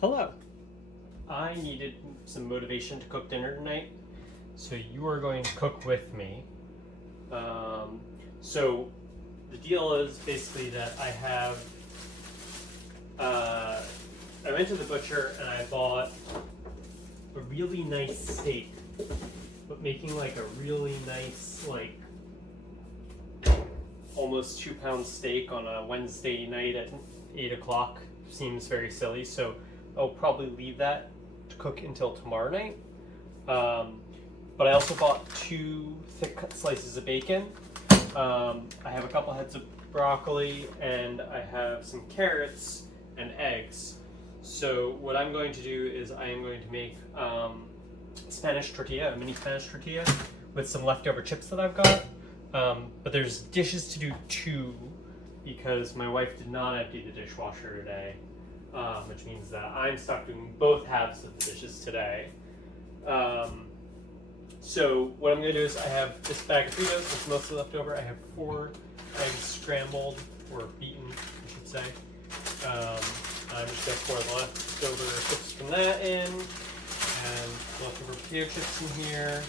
Hello. I needed some motivation to cook dinner tonight, so you are going to cook with me. So the deal is basically that I went to the butcher and I bought a really nice steak, but making like a really nice, like almost 2-pound steak on a Wednesday night at 8 o'clock seems very silly, so I'll probably leave that to cook until tomorrow night. But I also bought 2 thick cut slices of bacon. I have a couple heads of broccoli, and I have some carrots and eggs. So what I'm going to do is I am going to make Spanish tortilla, a mini Spanish tortilla, with some leftover chips that I've got. But there's dishes to do too, because my wife did not empty the dishwasher today, which means that I'm stuck doing both halves of the dishes today. So what I'm going to do is I have this bag of Fritos that's mostly left over. I have 4 eggs scrambled, or beaten, I should say. I'm just going to pour the leftover chips from that in, and leftover potato chips in here,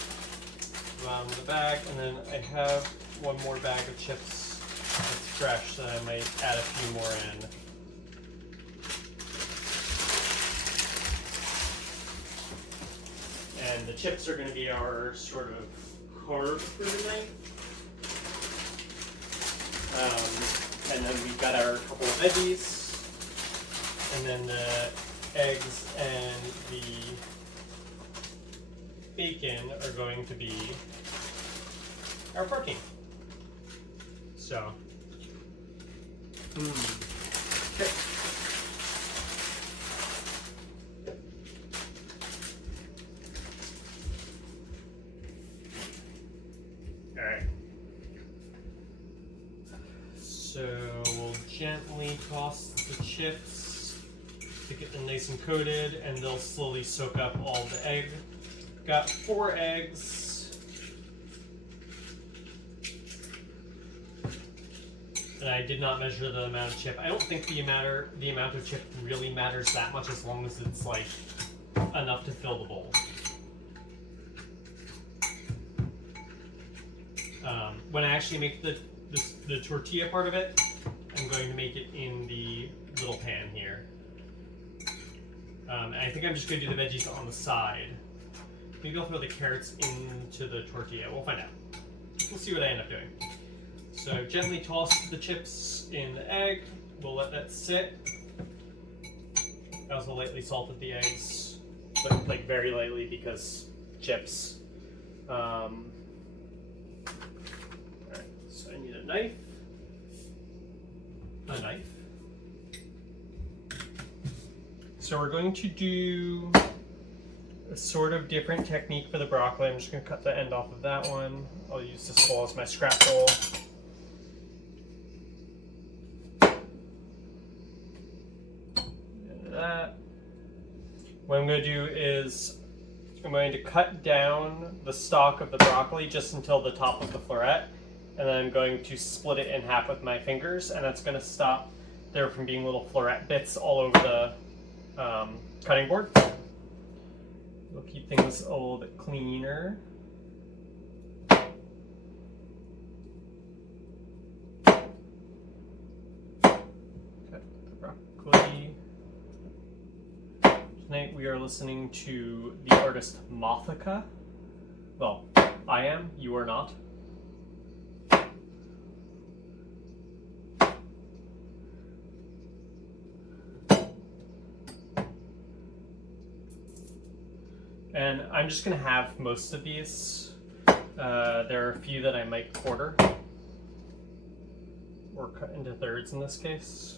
bottom of the bag, and then I have one more bag of chips that's fresh that I might add a few more in. And the chips are going to be our sort of carb for the night. And then we've got our couple of veggies. And then the eggs and the bacon are going to be our protein. So, okay. Alright. So we'll gently toss the chips to get them nice and coated, and they'll slowly soak up all the egg. Got 4 eggs. And I did not measure the amount of chip. I don't think the amount of chip really matters that much, as long as it's like enough to fill the bowl. When I actually make the tortilla part of it, I'm going to make it in the little pan here. And I think I'm just going to do the veggies on the side. Maybe I'll throw the carrots into the tortilla. We'll find out. We'll see what I end up doing. So gently toss the chips in the egg. We'll let that sit. I also lightly salted the eggs, but like very lightly because chips. Alright, so I need a knife. So we're going to do a sort of different technique for the broccoli. I'm just going to cut the end off of that one. I'll use this bowl as my scrap bowl. That. What I'm going to do is I'm going to cut down the stalk of the broccoli just until the top of the floret, and then I'm going to split it in half with my fingers, and that's going to stop there from being little floret bits all over the cutting board. It'll keep things a little bit cleaner. Cut the broccoli. Tonight we are listening to the artist Mothica. Well, I am, you are not. And I'm just going to have most of these. There are a few that I might quarter, or cut into thirds in this case.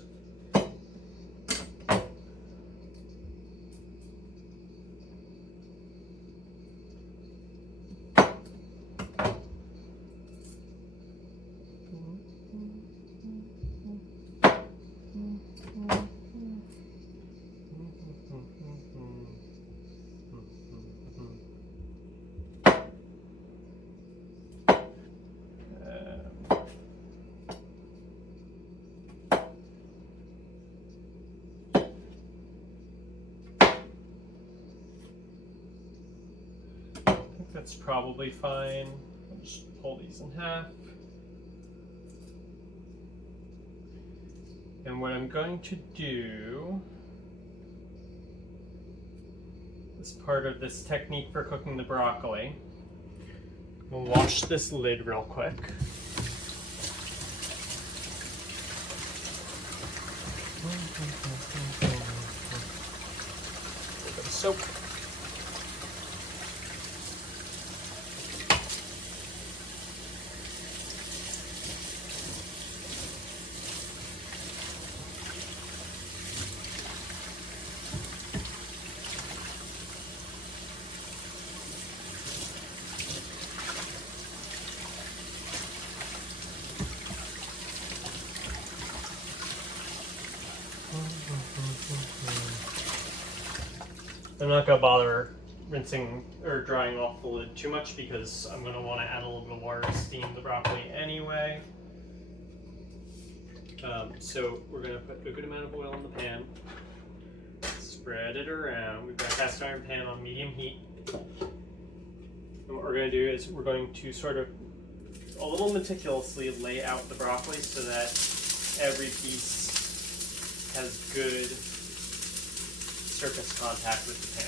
That's probably fine. I'll just pull these in half. And what I'm going to do as part of this technique for cooking the broccoli, we'll wash this lid real quick. A little bit of soap. I'm not going to bother rinsing or drying off the lid too much because I'm going to want to add a little bit of water to steam the broccoli anyway. So we're going to put a good amount of oil in the pan, spread it around. We've got a cast iron pan on medium heat. And what we're going to do is we're going to sort of a little meticulously lay out the broccoli so that every piece has good surface contact with the pan.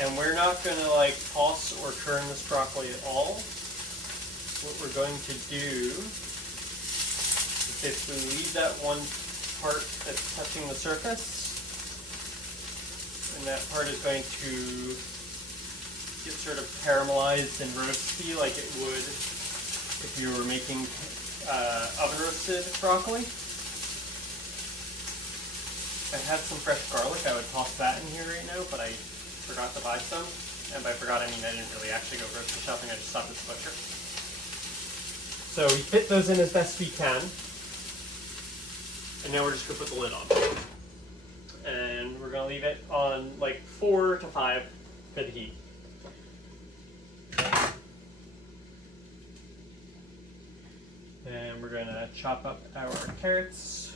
And we're not going to like toss or turn this broccoli at all. What we're going to do is basically leave that one part that's touching the surface, and that part is going to get sort of caramelized and roasty like it would if you were making oven roasted broccoli. If I had some fresh garlic, I would toss that in here right now, but I forgot to buy some, and by forgot I mean I didn't really actually go grocery shopping, I just stopped at the butcher. So we fit those in as best we can, and now we're just going to put the lid on. And we're going to leave it on like 4 to 5 for the heat. And we're going to chop up our carrots.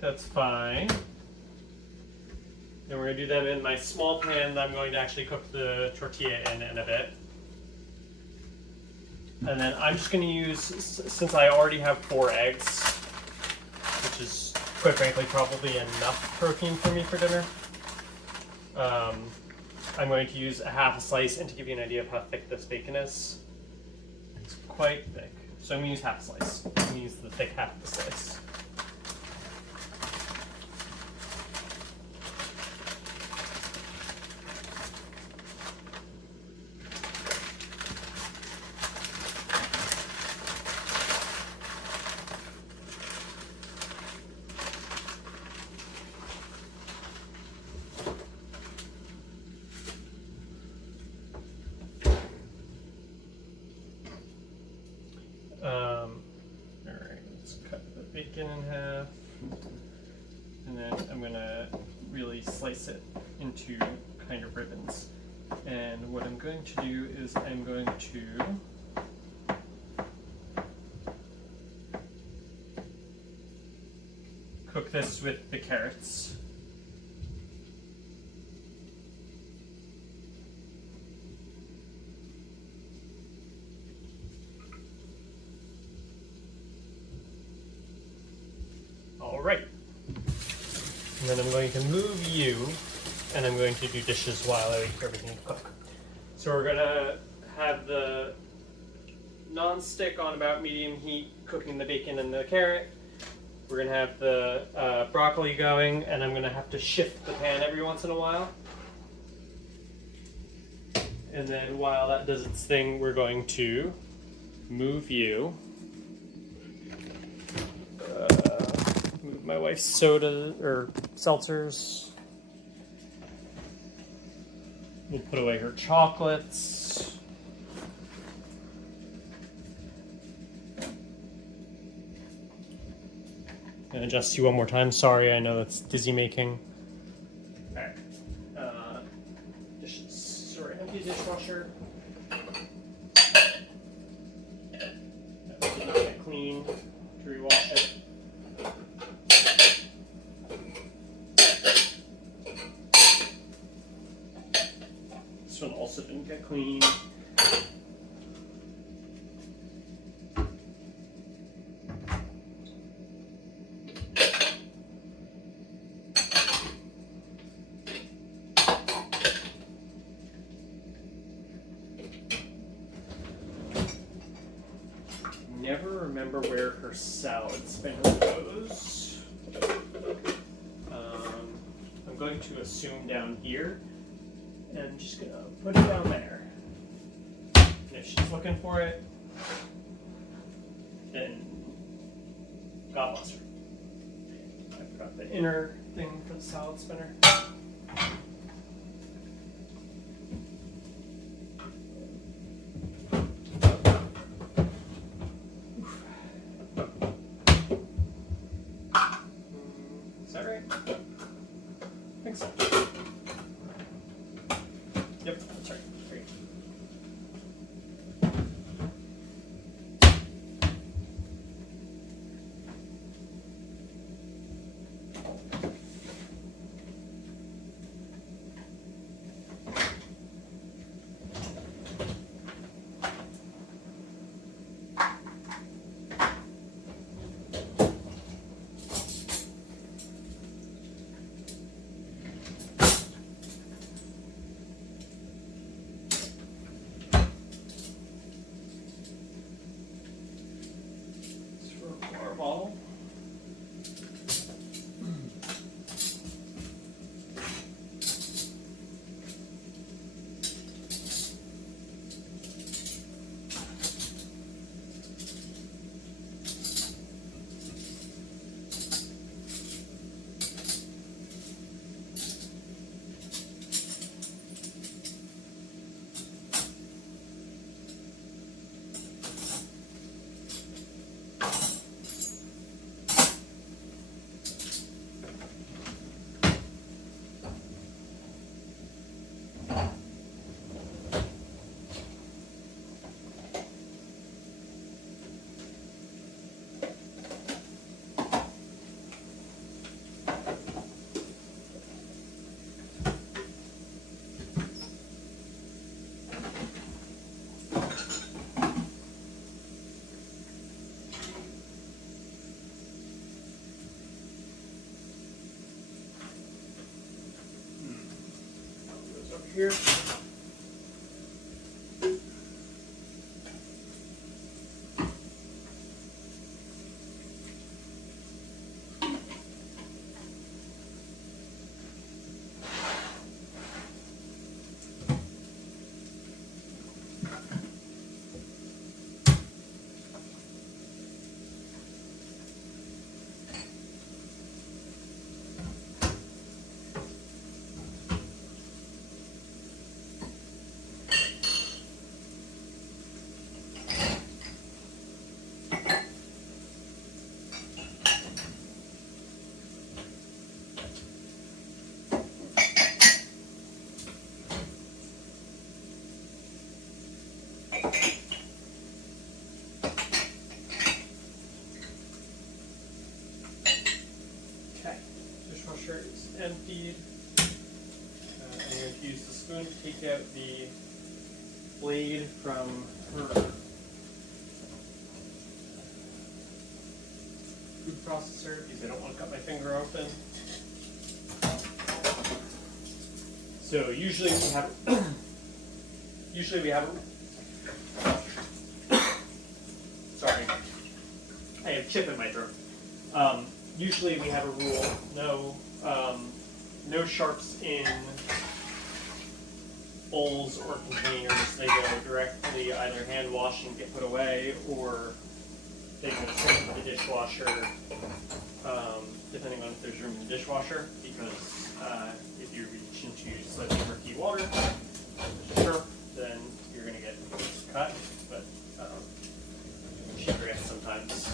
That's fine. And we're going to do them in my small pan that I'm going to actually cook the tortilla in a bit. And then I'm just going to use, since I already have 4 eggs, which is quite frankly probably enough protein for me for dinner, I'm going to use a half a slice, and to give you an idea of how thick this bacon is, it's quite thick. So I'm going to use half a slice. I'm going to use the thick half of the slice. Alright, let's cut the bacon in half, and then I'm going to really slice it into kind of ribbons. And what I'm going to do is I'm going to cook this with the carrots. Alright, and then I'm going to move you, and I'm going to do dishes while I wait for everything to cook. So we're going to have the non-stick on about medium heat, cooking the bacon and the carrot. We're gonna have the broccoli going, and I'm gonna have to shift the pan every once in a while. And then while that does its thing, we're going to move you. Move my wife's soda or seltzers. We'll put away her chocolates. And adjust you one more time. Sorry, I know that's dizzy making. Alright. Empty dishwasher. Get clean to rewash it. This one also didn't get clean. Never remember where her salad spinner goes. I'm going to assume down here, and I'm just going to put it down there. And if she's looking for it, then God bless her. I forgot the inner thing for the salad spinner. Is that right? I think so. Yep, that's right. Great. Bottle. Here. Dishwasher is emptied. I'm going to use the spoon to take out the blade from her food processor because I don't want to cut my finger open. So usually we have I have chip in my throat. Usually we have a rule, no sharps in bowls or containers. They go directly either hand wash and get put away, or they go straight into the dishwasher, depending on if there's room in the dishwasher, because if you reach into slightly murky water, sure, then you're going to get cut, but she forgets sometimes.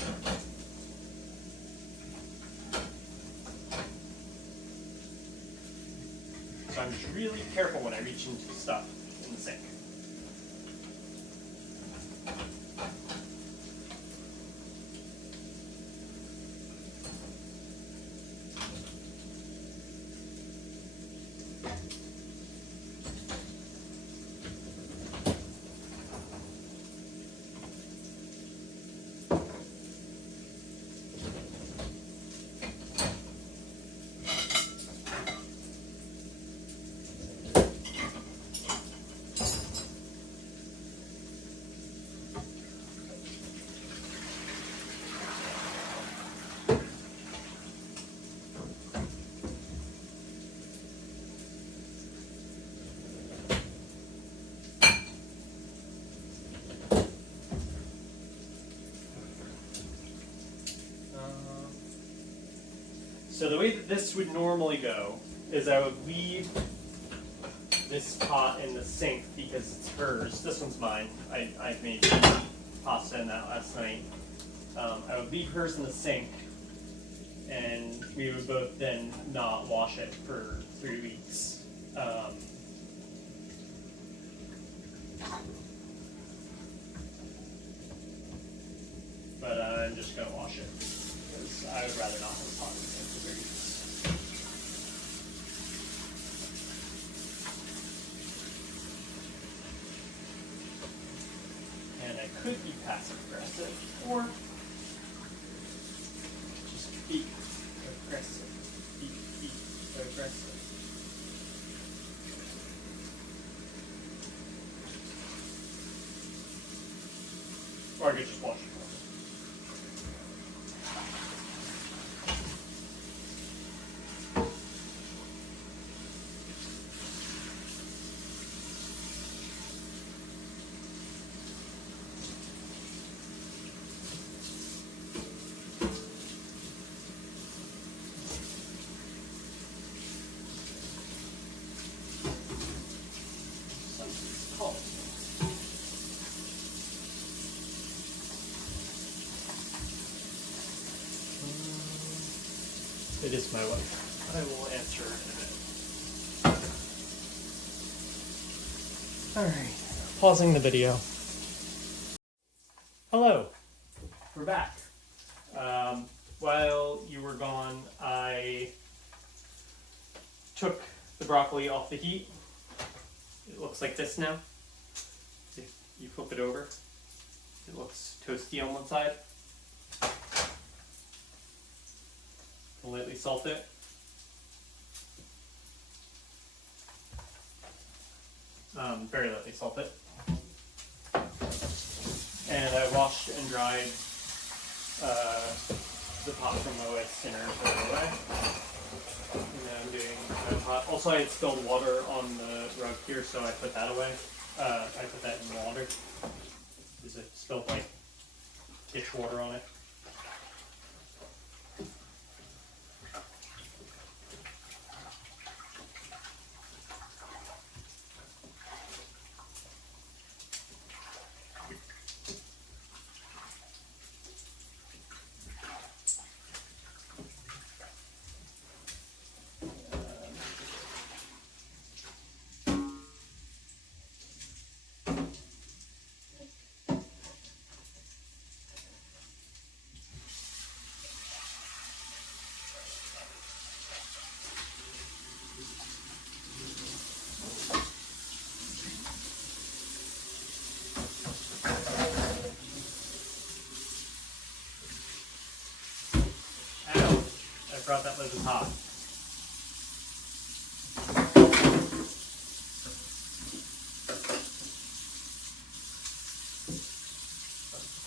So I'm just really careful when I reach into stuff in the sink. So the way that this would normally go is I would leave this pot in the sink because it's hers. This one's mine. I made pasta in that last night. I would leave hers in the sink, and we would both then not wash it for 3 weeks. But I'm just going to wash it because I would rather not have a pot in the sink for 3 weeks. And I could be passive aggressive or just be aggressive. Be aggressive. Or I could just wash it. It is my wife. I will answer in a minute. Alright, pausing the video. Hello, we're back. While you were gone, I took the broccoli off the heat. It looks like this now. If you flip it over, it looks toasty on one side. Lightly salt it. Very lightly salt it. And I washed and dried the pot from Lois in her put away. And then I'm doing my pot. Also, I had spilled water on the rug here, so I put that away. I put that in the water because it spilled like dishwater on it. I brought that lid hot.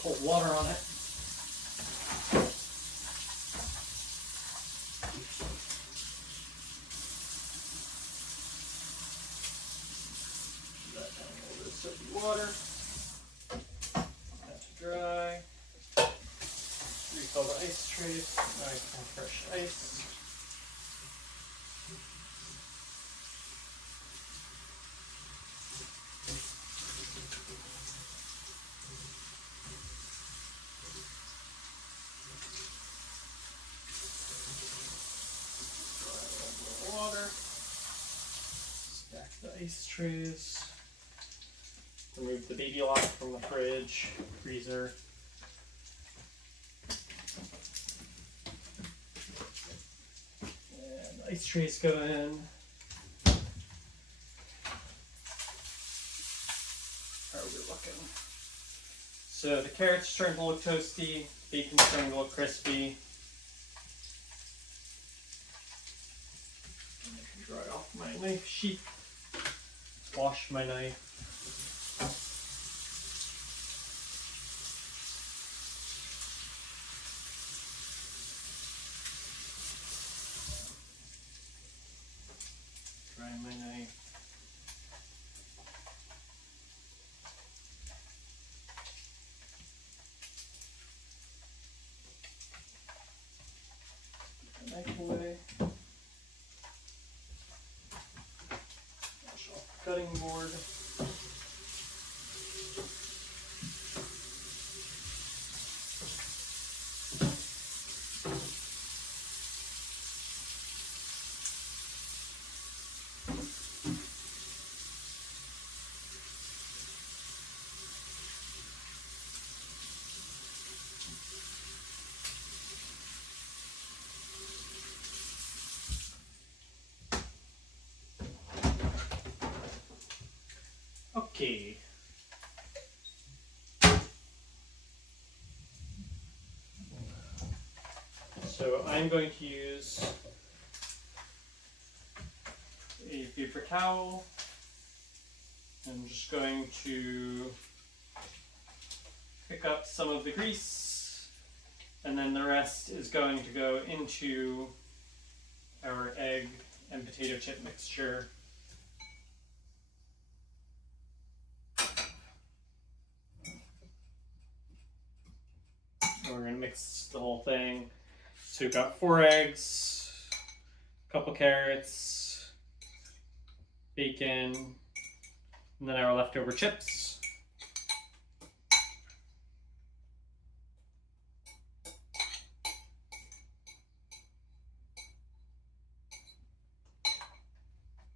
Cold water on it. soapy water. Let to dry. Refill the ice trays. Nice and fresh ice. Water. Stack the ice trays. Remove the baby lock from the fridge, freezer. And the ice trays go in. How are we looking? So the carrots are starting to look toasty, bacon's starting to look crispy. And I can dry off my knife sheath. Wash my knife. Dry my knife. Put the knife away. Wash off the cutting board. Okay. So I'm going to use a paper towel. I'm just going to pick up some of the grease, and then the rest is going to go into our egg and potato chip mixture. We're going to mix the whole thing. So we've got 4 eggs, a couple carrots, bacon, and then our leftover chips.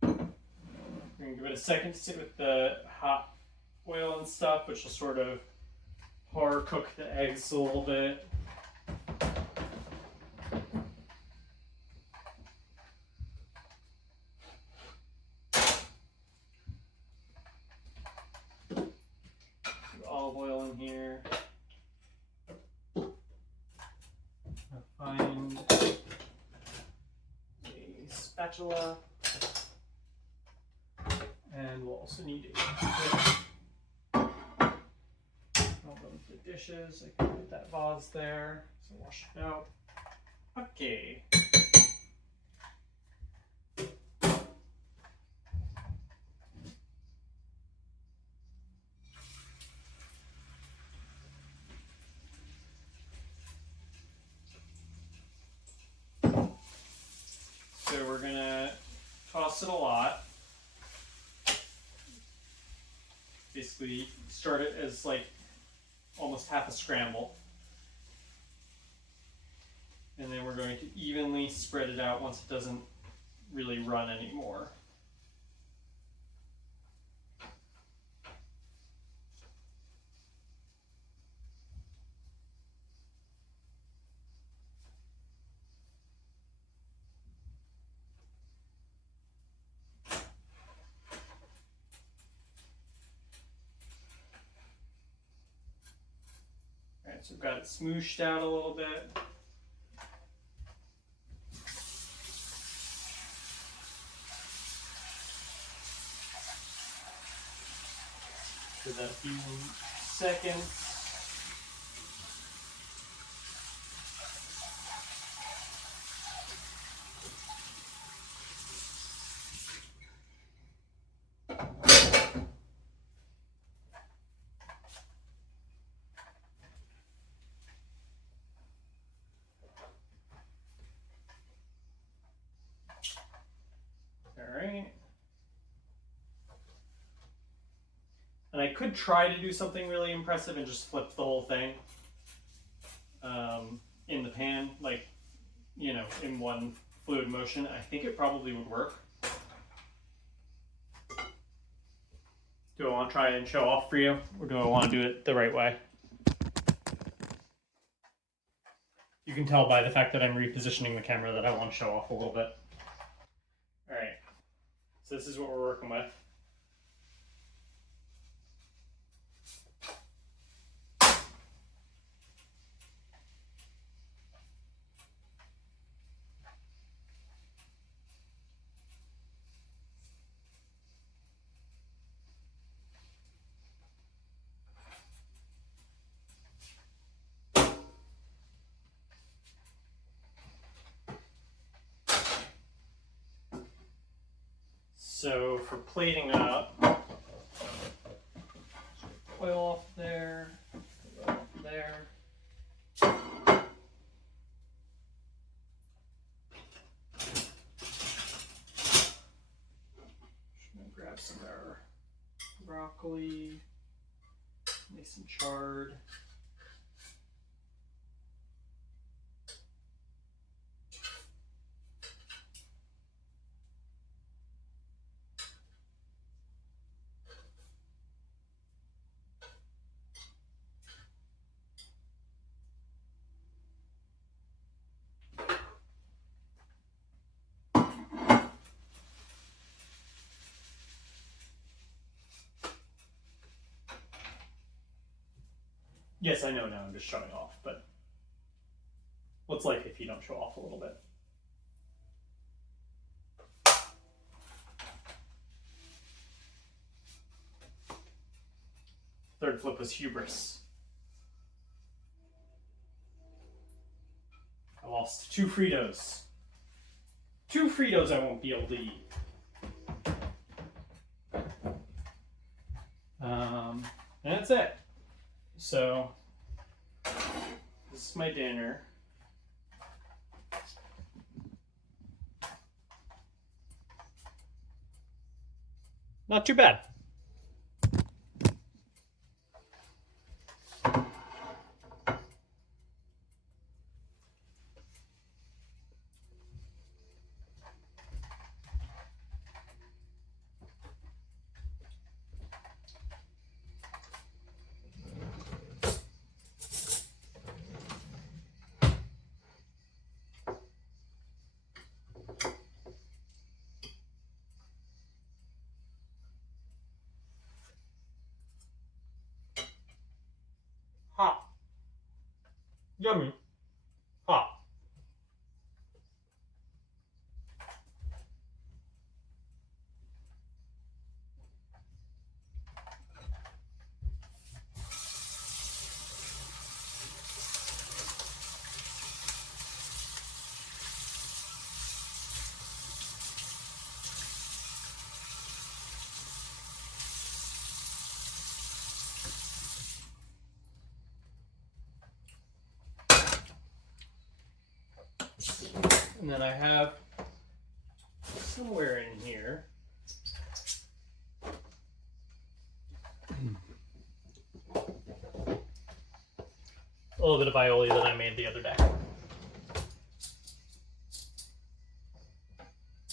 We're going to give it a second to sit with the hot oil and stuff, which will sort of pour cook the eggs a little bit. Olive oil in here. I'll find a spatula, and we'll also need a all of the dishes. I can put that vase there, so wash it out. Okay. So we're gonna toss it a lot. Basically start it as like almost half a scramble. And then we're going to evenly spread it out once it doesn't really run anymore. So we've got it smooshed out a little bit. Give that a few seconds. And I could try to do something really impressive and just flip the whole thing in the pan, like, you know, in one fluid motion. I think it probably would work. Do I want to try and show off for you, or do I want to do it the right way? You can tell by the fact that I'm repositioning the camera that I want to show off a little bit. All right, so this is what we're working with. So for plating up, oil off there, oil off there. I'm gonna grab some of our broccoli, nice and charred. Yes, I know now I'm just showing off, but what's life if you don't show off a little bit? Third flip was hubris. I lost 2 Fritos. 2 Fritos I won't be able to eat. And that's it. So, this is my dinner. Not too bad. Hot. Yummy. Hot. And then I have somewhere in here a little bit of aioli that I made the other day.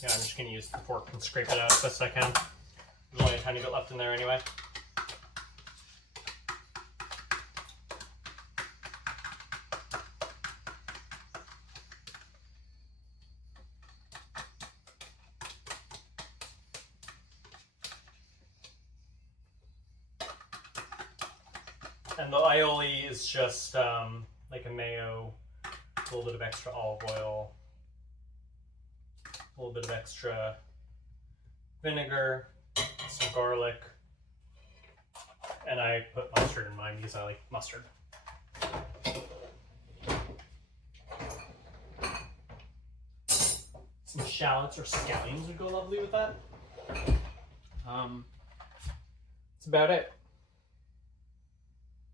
Yeah, I'm just going to use the fork and scrape it out as best I can. There's only a tiny bit left in there anyway. And the aioli is just like a mayo, a little bit of extra olive oil, a little bit of extra vinegar, some garlic, and I put mustard in mine because I like mustard. Some shallots or scallions would go lovely with that. That's about it.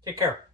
Take care.